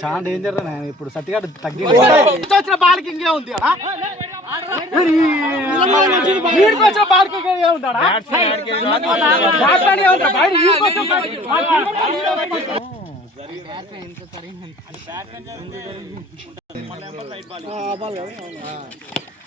చాలా డేంజర్ రా ఇప్పుడు సత్యగాడు తగ్గి వచ్చిన బాలకి ఇంకే ఉంది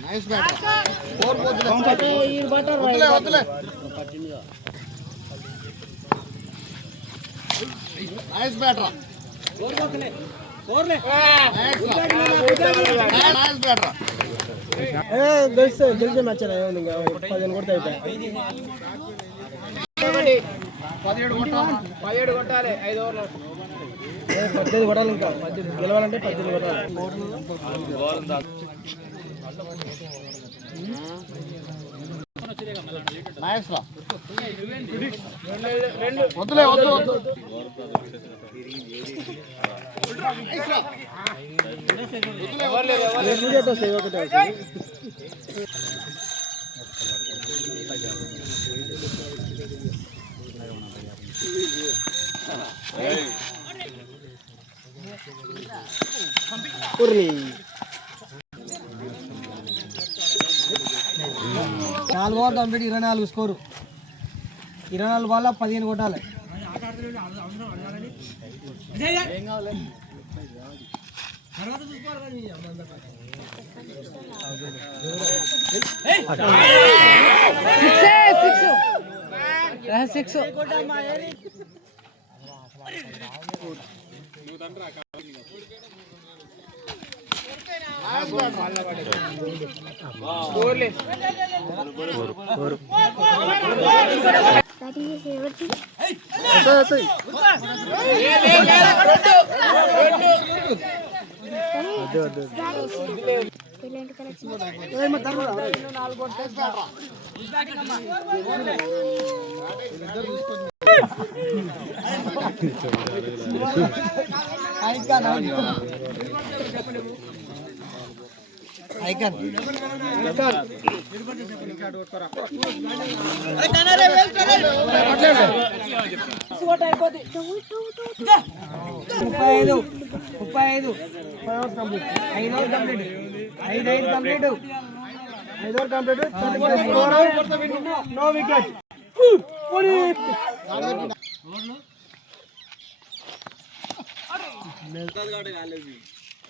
నైస్ ఇప్పుడు కరెక్టే గెలిచే మ్యాచ్ ఏముంది ఇంకా పదిహేను కొడితే అయిపోయాయి పదిహేడు కొట్టాలి ఐదు ఓవర్లు. పద్దెనిమిది కొట్టాలి ఇంకా. పద్దెనిమిది. గెలవాలంటే పద్దెనిమిది కొట్టాలి. వద్దులే వద్దు. ఉర్ని. నాలుగు ఓవర్ కంప్లీట్ ఇరవై నాలుగు స్కోరు. ఇరవై నాలుగు బాల్ పదిహేను కొట్టాలి. సిక్స్. ఇంకా ఐకాన్. ముప్పై ఐదు. ముప్పై ఐదు. కంప్లీట్ ఐదు కంప్లీట్. ఐదు ఐదు కంప్లీట్. ఐదు కంప్లీట్. నో వికెట్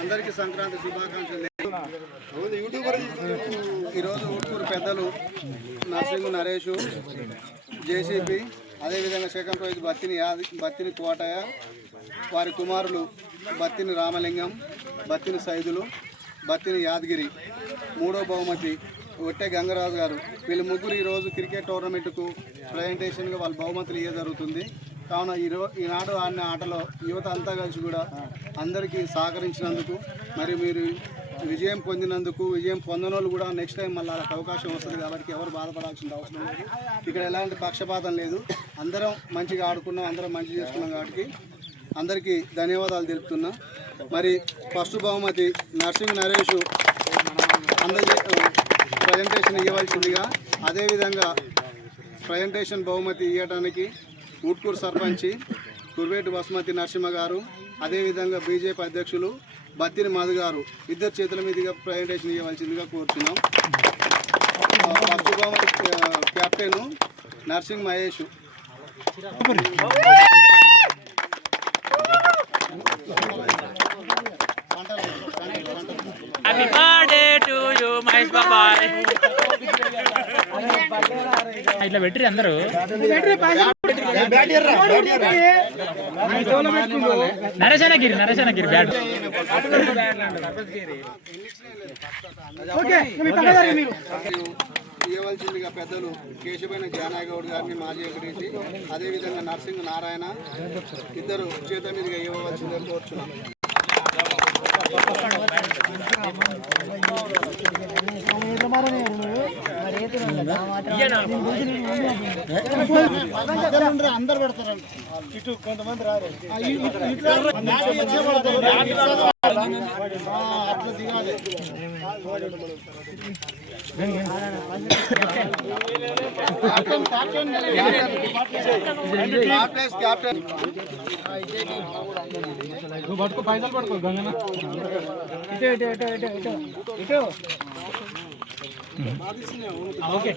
అందరికీ సంక్రాంతి శుభాకాంక్షలు. ఈరోజు ఊట్కూరు పెద్దలు నర్సింగ్ నరేష్ జేసీపీ అదేవిధంగా సెకండ్ ప్రైజ్ బత్తిని బత్తిని కోటయ్య వారి కుమారులు బత్తిని రామలింగం బత్తిని సైదులు బత్తిని యాదగిరి మూడో బహుమతి ఒట్టే గంగరాజు గారు. వీళ్ళు ముగ్గురు ఈరోజు క్రికెట్ టోర్నమెంట్కు ప్రజెంటేషన్గా వాళ్ళ బహుమతులు ఇవ్వ జరుగుతుంది. కావున ఈరో ఈనాడు ఆడిన ఆటలో యువత అంతా కలిసి కూడా అందరికీ సహకరించినందుకు మరి మీరు విజయం పొందినందుకు విజయం పొందిన కూడా నెక్స్ట్ టైం మళ్ళీ అలాంటి అవకాశం వస్తుంది కాబట్టి ఎవరు బాధపడాల్సిన అవసరం లేదు. ఇక్కడ ఎలాంటి పక్షపాతం లేదు. అందరం మంచిగా ఆడుకున్నాం అందరం మంచి చేసుకున్నాం కాబట్టి అందరికీ ధన్యవాదాలు తెలుపుతున్నా. మరి ఫస్ట్ బహుమతి నర్సింగ్ నరేష్ అందజే ప్రజెంటేషన్ ఇవ్వవలసిందిగా అదేవిధంగా ప్రజెంటేషన్ బహుమతి ఇవ్వడానికి ఊట్కూరు సర్పంచి కుర్వేటి బసుమతి నరసింహ గారు అదేవిధంగా బీజేపీ అధ్యక్షులు బత్తిని మధు గారు ఇద్దరు చేతుల మీదుగా ప్రజెంటేషన్ ఇవ్వవలసిందిగా కోరుతున్నాం ఆ, captain Narsing Mahesh. Happy birthday to you Mahesh బాబాయ్ ఇట్లా పెట్టిరి అందరూ. నరేశన గిరి నరేశన గిరి బ్యాట్ ఇవ్వవలసిందిగా పెద్దలు కేశవైన జానాయ్ గౌడ్ గారిని మాజీ ఎంపీటీసీ అదేవిధంగా నర్సింగ్ నారాయణ ఇద్దరు చేత మీదుగా ఇవ్వవలసిందిగా కోరుచున్నాం. అందరు పెడతారు ఇటు కొంతమంది రారు అట్లా దిగాలి నువ్వు పట్టుకో పైసలు పట్టుకో గంగన ఇటు ఇటు ఇటు ఇటు ఇటు. ఓకే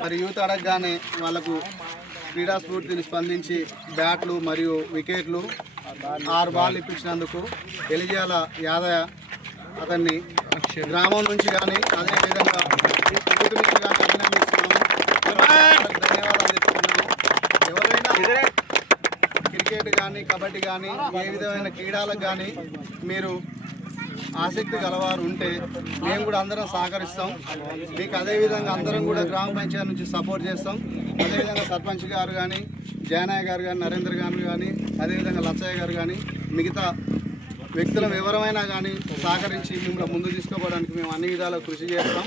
మరి యూత్ అడగగానే వాళ్ళకు క్రీడా స్ఫూర్తిని స్పందించి బ్యాట్లు మరియు వికెట్లు ఆరు బాల్ ఇప్పించినందుకు ఎలిజాల యాదయ్య అతన్ని గ్రామం నుంచి కానీ అదేవిధంగా ఊటి నుంచి కానీ అభినందిస్తున్నాము. ధన్యవాదాలు చెప్తున్నాము ఎవరైనా క్రికెట్ కానీ కబడ్డీ కానీ ఏ విధమైన క్రీడలకు కానీ మీరు ఆసక్తి గలవారు ఉంటే మేము కూడా అందరం సహకరిస్తాం. మీకు అదేవిధంగా అందరం కూడా గ్రామ పంచాయతీ నుంచి సపోర్ట్ చేస్తాం. అదేవిధంగా సర్పంచ్ గారు కానీ జయనాయ్ గారు కానీ నరేంద్ర గారు కానీ అదేవిధంగా లచ్చయ్య గారు కానీ మిగతా వ్యక్తుల వివరమైనా కానీ సహకరించి మిమ్మల్ని ముందు తీసుకోవడానికి మేము అన్ని విధాలా కృషి చేస్తాం.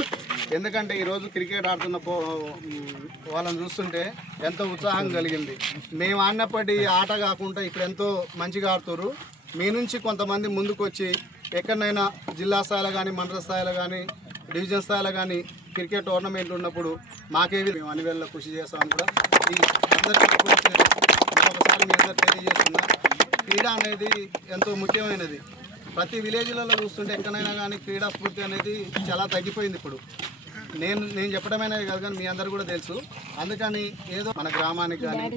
ఎందుకంటే ఈరోజు క్రికెట్ ఆడుతున్న పో వాళ్ళని చూస్తుంటే ఎంతో ఉత్సాహం కలిగింది. మేము ఆడినప్పటి ఆట కాకుండా ఇక్కడ ఎంతో మంచిగా ఆడుతున్నారు మీ నుంచి కొంతమంది ముందుకు వచ్చి ఎక్కడైనా జిల్లా స్థాయిలో కానీ మండల స్థాయిలో కానీ డివిజన్ స్థాయిలో కానీ క్రికెట్ టోర్నమెంట్ ఉన్నప్పుడు మాకేవి మేము అన్ని వేళ కృషి చేస్తామని కూడా. ఈ అందరికీ గురించి మీ అందరు తెలియజేస్తున్నా. క్రీడ అనేది ఎంతో ముఖ్యమైనది. ప్రతి విలేజ్లలో చూస్తుంటే ఎక్కడైనా కానీ క్రీడా స్ఫూర్తి అనేది చాలా తగ్గిపోయింది ఇప్పుడు. నేను నేను చెప్పడమైనది కాదు కానీ మీ అందరు కూడా తెలుసు. అందుకని ఏదో మన గ్రామానికి కానీ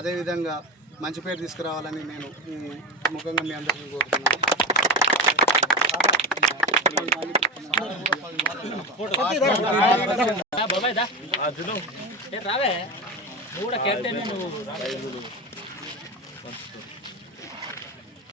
అదేవిధంగా మంచి పేరు తీసుకురావాలని నేను ముఖ్యంగా ముఖంగా మీ అందరికీ కోరుతున్నాను. రావే కూడా కెప్టెన్ నువ్వు.